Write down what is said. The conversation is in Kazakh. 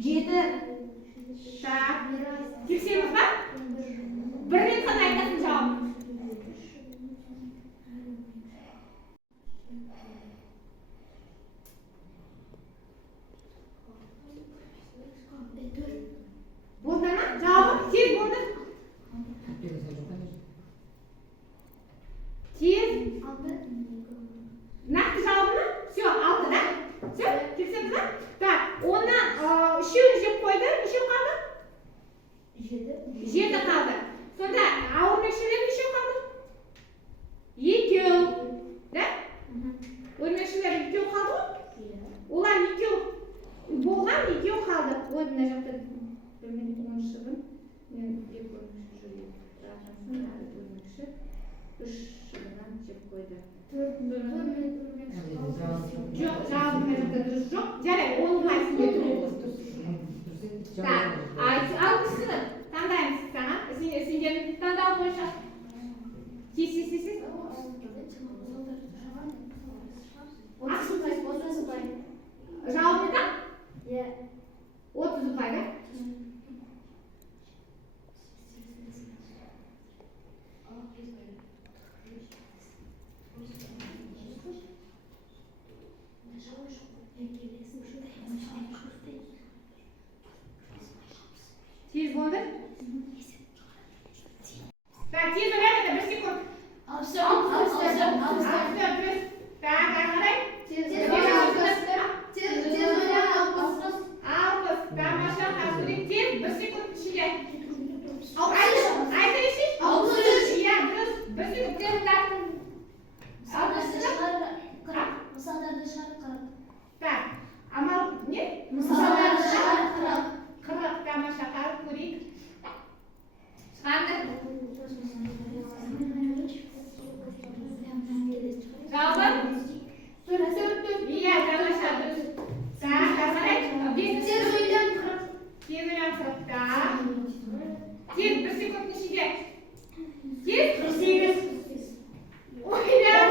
Жеті. Так. Тексереміз ба? Bir rет қана айтасың жауап. Болды ма? Жауабы тез болды. Тез. Нақты жауабы? Все, 6, да? Все, тексереміз ба? Так, оннан үшеуін жеп қойды. Нешеу қалды? 7 қалды. Сонда ауыр мекшелер нешеу қалды? 2. Да? Өрмекшілер 2 қалды ғой? Олар 2 болған, 2 қалды. Ой, мына жақта мен 10 шығын. Мен 2 өрмекші жүрейін. Жақынсын, өрмекші 3 шығынан жеп қойды. Жоқ, жауабы мына жақта дұрыс жоқ. Жарайды, оның қайсысын кетіреді. Так, ал кісіні таңдаймыз саған. Сендердің таңдау бойынша кесесесіз. Жауап не так? 30 ұпай, да? Тез болды? Так, тез ойлайды, 1 секунд. Алпыс. Так, қарай. Тамаша, қасырек тез, 1 секунд ішінде. Айта еші? Иә, дұрыс. 1 секунд тез ұндатын. Мысалдарды шығарып қарап. Так, амал не? Мысалдарды шығарып қарап. 40, тамаша, қарып көрейік. Шығанды. Жауабы? 4. Иә, тамаша, дұрыс. Так, қарай. Тез ойлан 40-та. Тез, 1 секунд ішінде. Тез? 48. Ойлан.